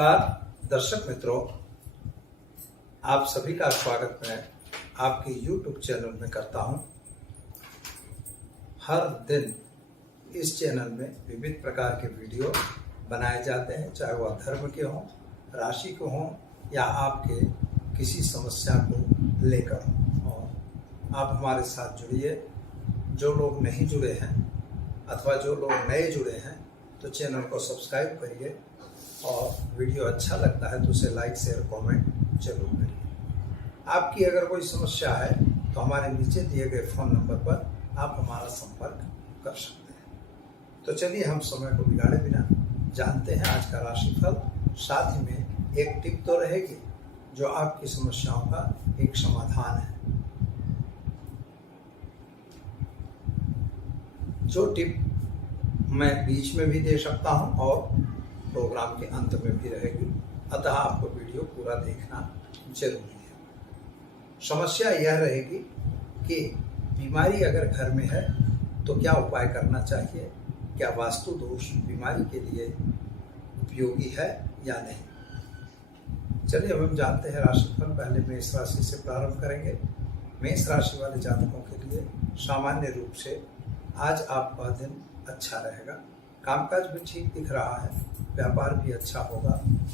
नमस्कार दर्शक मित्रों, आप सभी का स्वागत मैं आपके YouTube चैनल में करता हूं। हर दिन इस चैनल में विविध प्रकार के वीडियो बनाए जाते हैं, चाहे वह धर्म के हों, राशि के हों या आपके किसी समस्या को लेकर हों। और आप हमारे साथ जुड़िए। जो लोग नहीं जुड़े हैं अथवा जो लोग नए जुड़े हैं तो चैनल को सब्सक्राइब करिए और वीडियो अच्छा लगता है तो उसे लाइक शेयर कमेंट जरूर करिए। आपकी अगर कोई समस्या है तो हमारे नीचे दिए गए फ़ोन नंबर पर आप हमारा संपर्क कर सकते हैं। तो चलिए हम समय को बिगाड़े बिना जानते हैं आज का राशिफल। साथ ही में एक टिप तो रहेगी जो आपकी समस्याओं का एक समाधान है। जो टिप मैं बीच में भी दे सकता हूं और प्रोग्राम के अंत में भी रहेगी, अतः आपको वीडियो पूरा देखना जरूरी है। समस्या यह रहेगी कि बीमारी अगर घर में है तो क्या उपाय करना चाहिए, क्या वास्तु दोष बीमारी के लिए उपयोगी है या नहीं। चलिए अब हम जानते हैं राशिफल। पहले मेष राशि से प्रारंभ करेंगे। मेष राशि वाले जातकों के लिए सामान्य रूप से आज आपका दिन अच्छा रहेगा। कामकाज भी ठीक दिख रहा है, व्यापार भी अच्छा होगा।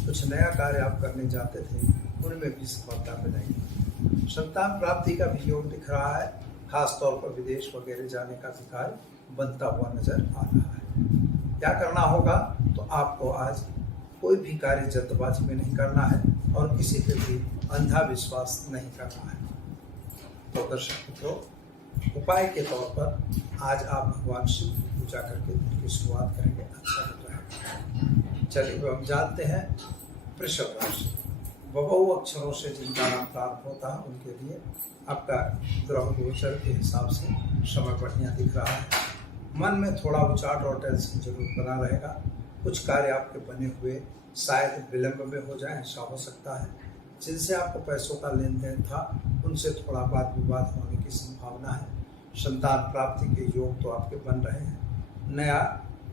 कुछ नया कार्य आप करने जाते थे उनमें भी सफलता मिलेगी। संतान प्राप्ति का भी योग दिख रहा है, खास तौर पर विदेश वगैरह जाने का भी कार्य बनता हुआ नजर आ रहा है। क्या करना होगा तो आपको आज कोई भी कार्य जल्दबाजी में नहीं करना है और किसी पे भी अंधा विश्वास नहीं करना है। तो दर्शक मित्रों, उपाय के तौर पर आज आप भगवान शिव की पूजा करके दिन की शुरुआत करेंगे, अच्छा रहेगा। चलिए हम जानते हैं वृषभ राशि। बहू अक्षरों से जिनका नाम प्रारंभ होता है उनके लिए आपका ग्रह गोचर के हिसाब से समय बढ़िया दिख रहा है। मन में थोड़ा उचाट और टेंशन जरूर बना रहेगा। कुछ कार्य आपके बने हुए शायद विलंब में हो जाए, ऐसा हो सकता है। जिनसे आपको पैसों का लेन देन था उनसे थोड़ा वाद विवाद होने की संभावना है। संतान प्राप्ति के योग तो आपके बन रहे हैं। नया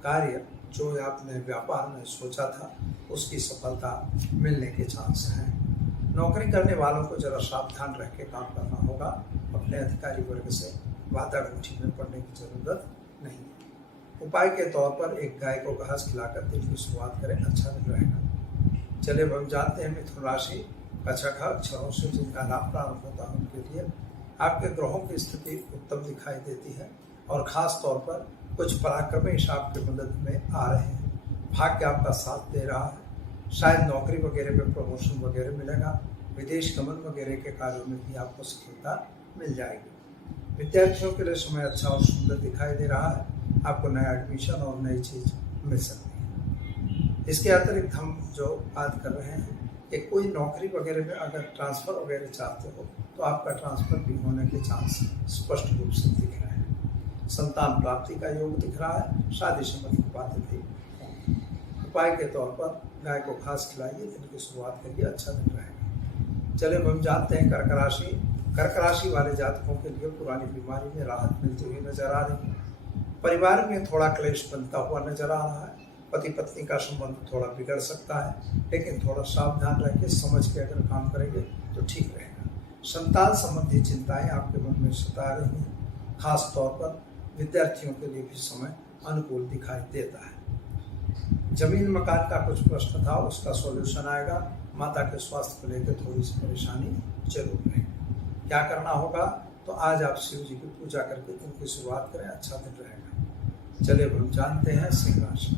कार्य जो आपने व्यापार में सोचा था उसकी सफलता मिलने के चांस हैं। नौकरी करने वालों को जरा सावधान रह के काम करना होगा। अपने अधिकारी वर्ग से वादाघाटी में पड़ने की जरूरत नहीं है। उपाय के तौर पर एक गाय को घास खिलाकर दिन की शुरुआत करें, अच्छा दिन रहेगा। चलिए हम जानते हैं मिथुन राशि। कछखा अक्षरों से जिनका नाम प्रारंभ होता है उनके लिए आपके ग्रहों की स्थिति उत्तम दिखाई देती है और खास तौर पर कुछ पराक्रमी आपके मदद में आ रहे हैं। भाग्य आपका साथ दे रहा है। शायद नौकरी वगैरह में प्रमोशन वगैरह मिलेगा। विदेश गमन वगैरह के कार्यों में भी आपको सफलता मिल जाएगी। विद्यार्थियों के लिए समय अच्छा और सुंदर दिखाई दे रहा है। आपको नया एडमिशन और नई चीज मिल सकती है। इसके अतिरिक्त हम जो बात कर रहे हैं कि कोई नौकरी वगैरह में अगर ट्रांसफ़र वगैरह चाहते हो तो आपका ट्रांसफ़र भी होने के चांस स्पष्ट रूप से दिख रहे हैं। संतान प्राप्ति का योग दिख रहा है। शादी संबंधी बातें भी होंगी। उपाय के तौर पर गाय को घास खिलाइए, दिन की शुरुआत करिए, अच्छा दिन रहेगा। चलिए हम जानते हैं कर्क राशि। कर्क राशि वाले जातकों के लिए पुरानी बीमारी में राहत मिलती हुई नजर आ रही है। परिवार में थोड़ा क्लेश बनता हुआ नजर आ रहा है। पति पत्नी का संबंध थोड़ा बिगड़ सकता है, लेकिन थोड़ा सावधान रह के समझ के अगर काम करेंगे तो ठीक रहेगा। संतान संबंधी चिंताएं आपके मन में सता रही हैं। खास तौर पर विद्यार्थियों के लिए भी समय अनुकूल दिखाई देता है। जमीन मकान का कुछ प्रश्न था, उसका सॉल्यूशन आएगा। माता के स्वास्थ्य को लेकर थोड़ी सी परेशानी जरूर रहेगी। क्या करना होगा तो आज आप शिव जी की पूजा करके दिन की शुरुआत करें, अच्छा दिन रहेगा। चलिए हम जानते हैं सिंह राशि।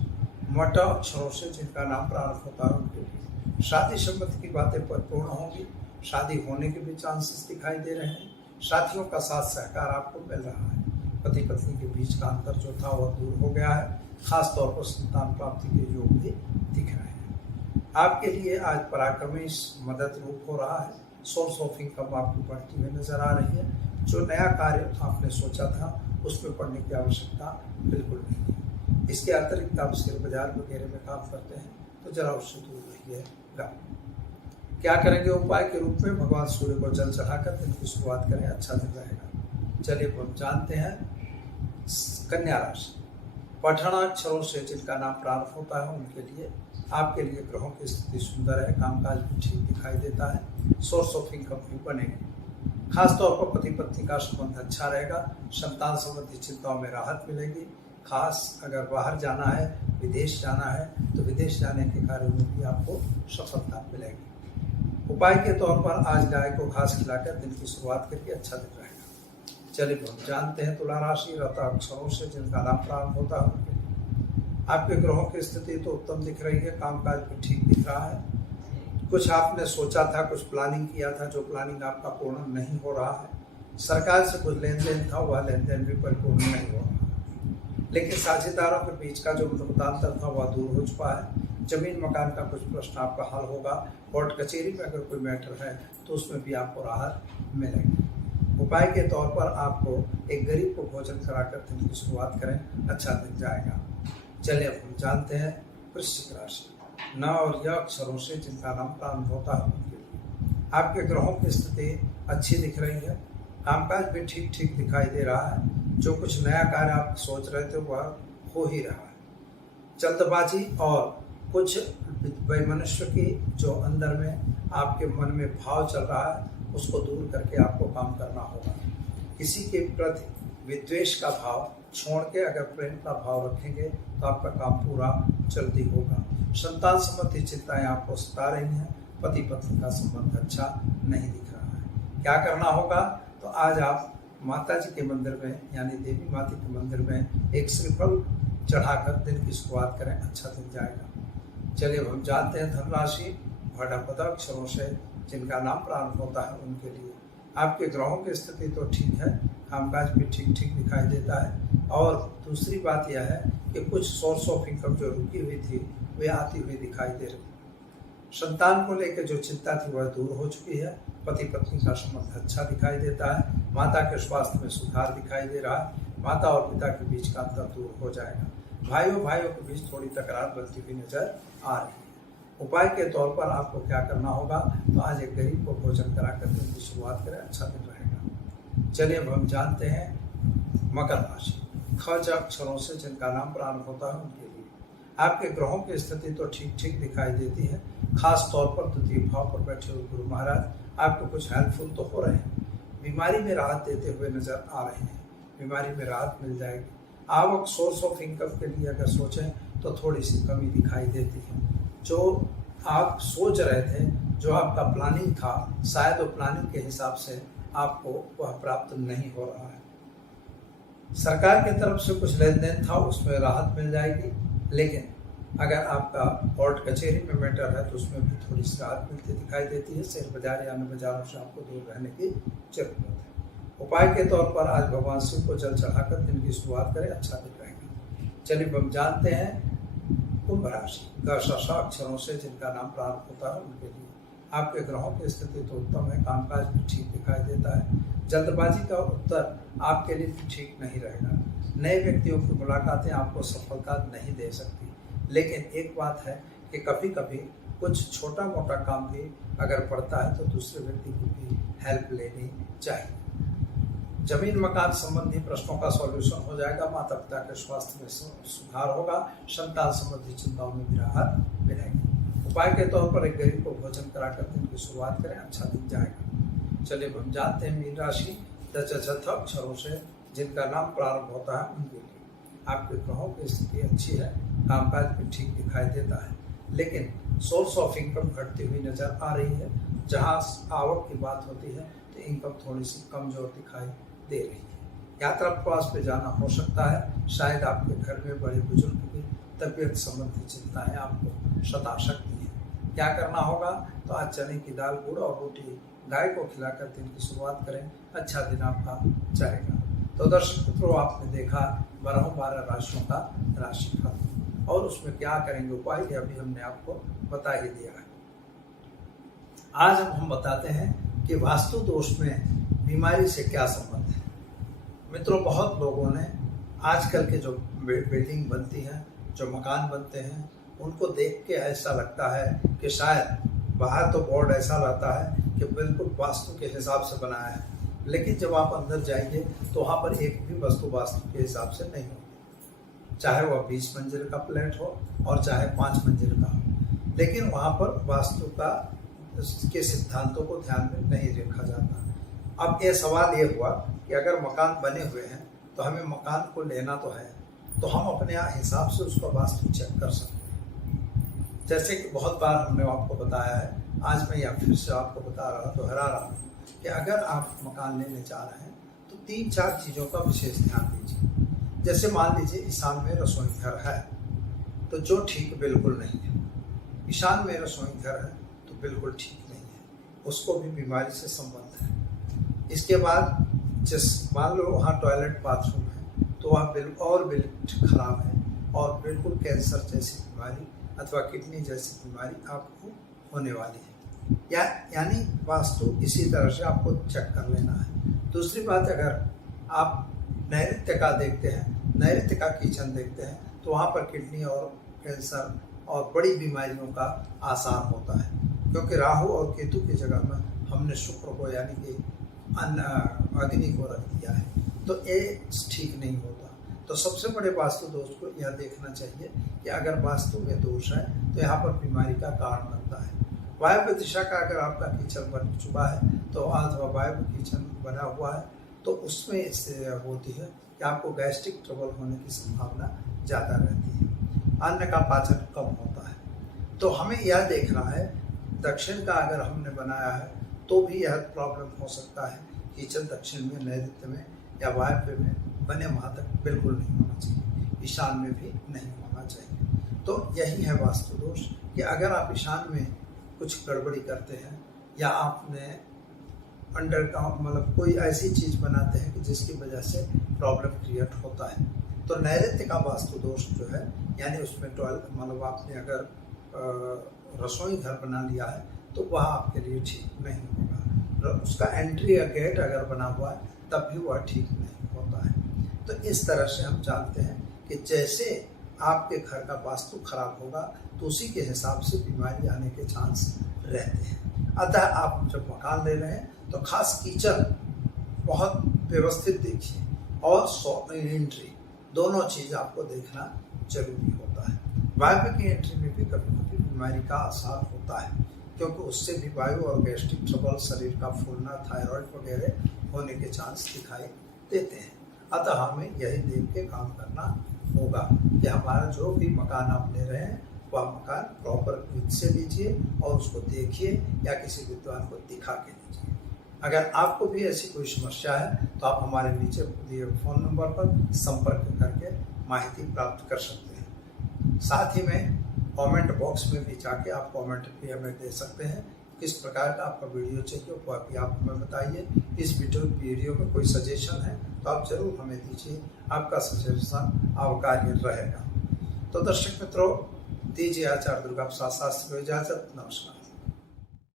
मोटा अक्षरों से जिनका नाम प्रारंभ होता है उनके लिए शादी संबंध की बातें परिपूर्ण होंगी। शादी होने के भी चांसेस दिखाई दे रहे हैं। साथियों का साथ सहकार आपको मिल रहा है। पति पत्नी के बीच का अंतर जो था वह दूर हो गया है। खास तौर पर संतान प्राप्ति के योग भी दिख रहे हैं। आपके लिए आज पराक्रमी मदद रूप हो रहा है। सोर्स ऑफ इनकम आपकी बढ़ती हुई नजर आ रही है। जो नया कार्य आपने सोचा था उसमें पढ़ने की आवश्यकता बिल्कुल नहीं है। इसके अतिरिक्त आप शेयर बाजार वगैरह में काम करते हैं तो जरा उससे दूर रहिएगा। क्या करेंगे उपाय के रूप में भगवान सूर्य को जल चढ़ाकर दिन की शुरुआत करें, अच्छा दिन रहेगा। चलिए हम जानते हैं कन्या राशि। पठनाक्षरों से जिनका नाम प्रारंभ होता है उनके लिए आपके लिए ग्रहों की स्थिति सुंदर है, कामकाज भी ठीक दिखाई देता है, सोर्स ऑफ इनकम भी बनेगी। खासतौर पर पति पत्नी का संबंध अच्छा रहेगा, संतान संबंधी चिंताओं में राहत मिलेगी। खास अगर बाहर जाना है, विदेश जाना है तो विदेश जाने के कार्यों में भी आपको सफलता मिलेगी। उपाय के तौर पर आज गाय को घास खिलाकर दिन की शुरुआत करके अच्छा दिन रहेगा। चलिए हम जानते हैं तुला राशि रता अक्षरों से जिनका नाम प्रारंभ होता है उनके लिए आपके ग्रहों की स्थिति तो उत्तम दिख रही है, कामकाज भी ठीक दिख रहा है। कुछ आपने सोचा था, कुछ प्लानिंग किया था, जो प्लानिंग आपका पूर्ण नहीं हो रहा है। सरकार से कुछ लेन देन था, वह लेन देन भी परिपूर्ण नहीं हो रहा, लेकिन साझेदारों के बीच का जो मतभेद था वह दूर हो चुका है। जमीन मकान का कुछ प्रश्न आपका हल होगा। कोर्ट कचहरी में अगर कोई मैटर है तो उसमें भी आपको राहत मिलेगी। उपाय के तौर पर आपको एक गरीब को भोजन कराकर दिन की शुरुआत करें, अच्छा दिन जाएगा। चलिए अब हम जानते हैं वृश्चिक राशि न और य अक्षरों से जिनका नाम प्रारंभ होता है उनके लिए आपके ग्रहों की स्थिति अच्छी दिख रही है, कामकाज भी ठीक ठीक दिखाई दे रहा है। जो कुछ नया कार्य आप सोच रहे थे वह हो ही रहा है। जल्दबाजी और कुछ वैमनस्य की जो अंदर में आपके मन में भाव चल रहा है उसको दूर करके आपको काम करना होगा। किसी के प्रति विद्वेष का भाव छोड़ के अगर प्रेम का भाव रखेंगे तो आपका काम पूरा जल्दी होगा। संतान संबंधी चिंताएं आपको सता रही हैं, पति पत्नी का संबंध अच्छा नहीं दिख रहा है। क्या करना होगा? तो आज आप माता जी के मंदिर में यानी देवी माता के मंदिर में एक श्रीफल चढ़ाकर दिन की शुरुआत करें, अच्छा दिन जाएगा। चलिए अब हम जानते हैं धनराशि भड़पद अक्षरों से जिनका नाम प्रारंभ होता है उनके लिए आपके ग्रहों की स्थिति तो ठीक है, कामकाज भी ठीक ठीक दिखाई देता है। और दूसरी बात यह है कि कुछ सोर्स ऑफ इनकम जो रुकी हुई थी वे आती हुई दिखाई दे रही। संतान को लेकर जो चिंता थी वह दूर हो चुकी है। पति पत्नी का संबंध अच्छा दिखाई देता है। माता के स्वास्थ्य में सुधार दिखाई दे रहा है। माता और पिता के बीच का अंतर दूर हो जाएगा। भाइयों के बीच थोड़ी तकरार बनती हुई नजर आ रही है। उपाय के तौर पर आपको क्या करना होगा? तो आज एक गरीब को भोजन कराकर दिन की शुरुआत करें, अच्छा दिन रहेगा। चलिए अब हम जानते हैं मकर राशि ख अक्षरों से जिनका नाम प्रारंभ होता है उनके लिए आपके ग्रहों की स्थिति तो ठीक ठीक दिखाई देती है। खास तौर पर द्वितीय भाव पर बैठे हुए गुरु महाराज आपको कुछ हेल्पफुल तो हो रहे हैं। बीमारी में राहत देते हुए नजर आ रहे हैं। बीमारी में राहत मिल जाएगी। आवक सोर्स ऑफ इनकम के लिए अगर सोचें तो थोड़ी सी कमी दिखाई देती है। जो आप सोच रहे थे, जो आपका प्लानिंग था, शायद वो प्लानिंग के हिसाब से आपको वह प्राप्त नहीं हो रहा है। सरकार की तरफ से कुछ लेन देन था उसमें राहत मिल जाएगी, लेकिन अगर आपका कोर्ट कचहरी में मैटर है तो उसमें भी थोड़ी सी राहत मिलती दिखाई देती है। शेयर बाजार या अन्य बाजारों से आपको दूर रहने की जरूरत है। उपाय के तौर पर आज भगवान शिव को जल चढ़ाकर दिन की शुरुआत करें, अच्छा दिन रहेगा। चलिए हम जानते हैं कुंभ राशि अक्षरों से जिनका नाम प्रारंभ होता है उनके लिए आपके ग्रहों की स्थिति तो उत्तम है, कामकाज भी ठीक दिखाई देता है। जल्दबाजी का उत्तर आपके लिए भी ठीक नहीं रहेगा। नए व्यक्तियों की मुलाकातें आपको सफलता नहीं दे सकती, लेकिन एक बात है कि कभी कभी कुछ छोटा मोटा काम भी अगर पड़ता है तो दूसरे व्यक्ति की भी हेल्प लेनी चाहिए। जमीन मकान संबंधी प्रश्नों का सॉल्यूशन हो जाएगा। माता पिता के स्वास्थ्य में सुधार होगा। संतान संबंधी चिंताओं में भी राहत मिलेगी। उपाय के तौर पर एक गरीब को भोजन कराकर दिन की शुरुआत करें, अच्छा दिन जाएगा। चलिए हम जानते हैं मीन राशि अक्षरों से जिनका नाम प्रारंभ होता है उनके लिए आपके ग्रहों की स्थिति अच्छी है, कामकाज भी ठीक दिखाई देता है, लेकिन सोर्स ऑफ इनकम घटती हुई नजर आ रही है। जहाँ आवक की बात होती है तो इनकम थोड़ी सी कमजोर दिखाई दे रही है। यात्रा प्रवास पे जाना हो सकता है। शायद आपके घर में बड़े बुजुर्ग की तबीयत संबंधी चिंताएं आपको सता सकती हैं। क्या करना होगा? तो आज चने की दाल, गुड़ और रोटी गाय को खिलाकर दिन की शुरुआत करें, अच्छा दिन आपका जाएगा। तो दर्शक मित्रों, आपने देखा 12 राशियों का राशिफल और उसमें क्या करेंगे उपाय, अभी हमने आपको बता ही दिया है। आज हम बताते हैं कि वास्तु दोष में बीमारी से क्या संबंध है। मित्रों, बहुत लोगों ने आजकल के जो बिल्डिंग बनती हैं, जो मकान बनते हैं, उनको देख के ऐसा लगता है कि शायद बाहर तो बोर्ड ऐसा रहता है कि बिल्कुल वास्तु के हिसाब से बनाया है, लेकिन जब आप अंदर जाएंगे तो वहाँ पर एक भी वस्तु वास्तु के हिसाब से नहीं होगी। चाहे वह 20 मंजिल का फ्लैट हो और चाहे 5 मंजिल का हो, लेकिन वहाँ पर वास्तु का के सिद्धांतों को ध्यान में नहीं रखा जाता। अब ये सवाल ये हुआ कि अगर मकान बने हुए हैं तो हमें मकान को लेना तो है, तो हम अपने हिसाब से उसका वास्तु चेक कर सकते हैं। जैसे कि बहुत बार हमने आपको बताया है, आज मैं या फिर से आपको दोहरा रहा हूँ कि अगर आप मकान लेने जा रहे हैं तो 3-4 चीज़ों का विशेष ध्यान दीजिए। जैसे मान लीजिए ईशान में रसोई घर है तो जो ठीक बिल्कुल नहीं है, ईशान में रसोई घर है तो बिल्कुल ठीक नहीं है, उसको भी बीमारी से संबंध है। इसके बाद जिस मान लो वहाँ टॉयलेट बाथरूम है तो वह बिल्कुल खराब है और बिल्कुल कैंसर जैसी बीमारी अथवा किडनी जैसी बीमारी आपको होने वाली है। यानी वास्तु इसी तरह से आपको चेक कर लेना है। दूसरी बात, अगर आप नैऋत्य का देखते हैं, नैऋत्य का किचन देखते हैं तो वहाँ पर किडनी और कैंसर और बड़ी बीमारियों का आसार होता है, क्योंकि राहु और केतु की जगह में हमने शुक्र को यानी कि अग्नि को रख दिया है, तो ये ठीक नहीं होता। तो सबसे बड़े वास्तु दोष को यह देखना चाहिए कि अगर वास्तु में दोष है तो यहाँ पर बीमारी का कारण बनता है। वायव्य दिशा का अगर आपका किचन बन चुका है तो अथवा वायव्य किचन बना हुआ है तो उसमें इससे होती है कि आपको गैस्ट्रिक ट्रबल होने की संभावना ज़्यादा रहती है, अन्न का पाचन कम होता है। तो हमें यह देखना है, दक्षिण का अगर हमने बनाया है तो भी यह प्रॉब्लम हो सकता है। किचन दक्षिण में, नैऋत्य में या वायव्य में बने वहाँ तक बिल्कुल नहीं होना चाहिए, ईशान में भी नहीं होना चाहिए। तो यही है वास्तु दोष कि अगर आप ईशान में कुछ गड़बड़ी करते हैं या आपने अंडर का मतलब कोई ऐसी चीज़ बनाते हैं कि जिसकी वजह से प्रॉब्लम क्रिएट होता है, तो नैऋत्य का वास्तु दोष जो है यानी उसमें मतलब आपने अगर रसोई घर बना लिया है तो वह आपके लिए ठीक नहीं होगा। उसका एंट्री या गेट अगर बना हुआ है तब भी वह ठीक नहीं होता है। तो इस तरह से हम जानते हैं कि जैसे आपके घर का वास्तु खराब होगा तो उसी के हिसाब से बीमारी आने के चांस रहते हैं। अतः आप जब मकान ले रहे हैं तो खास किचन बहुत व्यवस्थित देखिए और एंट्री, दोनों चीज़ आपको देखना जरूरी होता है। वायु की एंट्री में भी कभी कभी बीमारी का आसार होता है, क्योंकि उससे भी वायु और गैस्ट्रिक ट्रबल, शरीर का फूलना, थायराइड वगैरह होने के चांस दिखाई देते हैं। अतः हमें यही देख के काम करना होगा कि हमारा जो भी मकान आप ले रहे हैं वह मकान प्रॉपर विधि से लीजिए और उसको देखिए या किसी विद्वान को दिखा के लीजिए। अगर आपको भी ऐसी कोई समस्या है तो आप हमारे नीचे दिए फ़ोन नंबर पर संपर्क करके माहिती प्राप्त कर सकते हैं। साथ ही में कमेंट बॉक्स में भी जाके आप कमेंट भी हमें दे सकते हैं, किस प्रकार का आपका वीडियो चाहिए वह भी आप हमें बताइए। इस वीडियो में कोई सजेशन है तो आप जरूर हमें दीजिए, आपका सजेशन आवकार्य रहेगा। तो दर्शक मित्रों, दीजिए आचार्य दुर्गा प्रसाद शास्त्री को इजाजत। नमस्कार।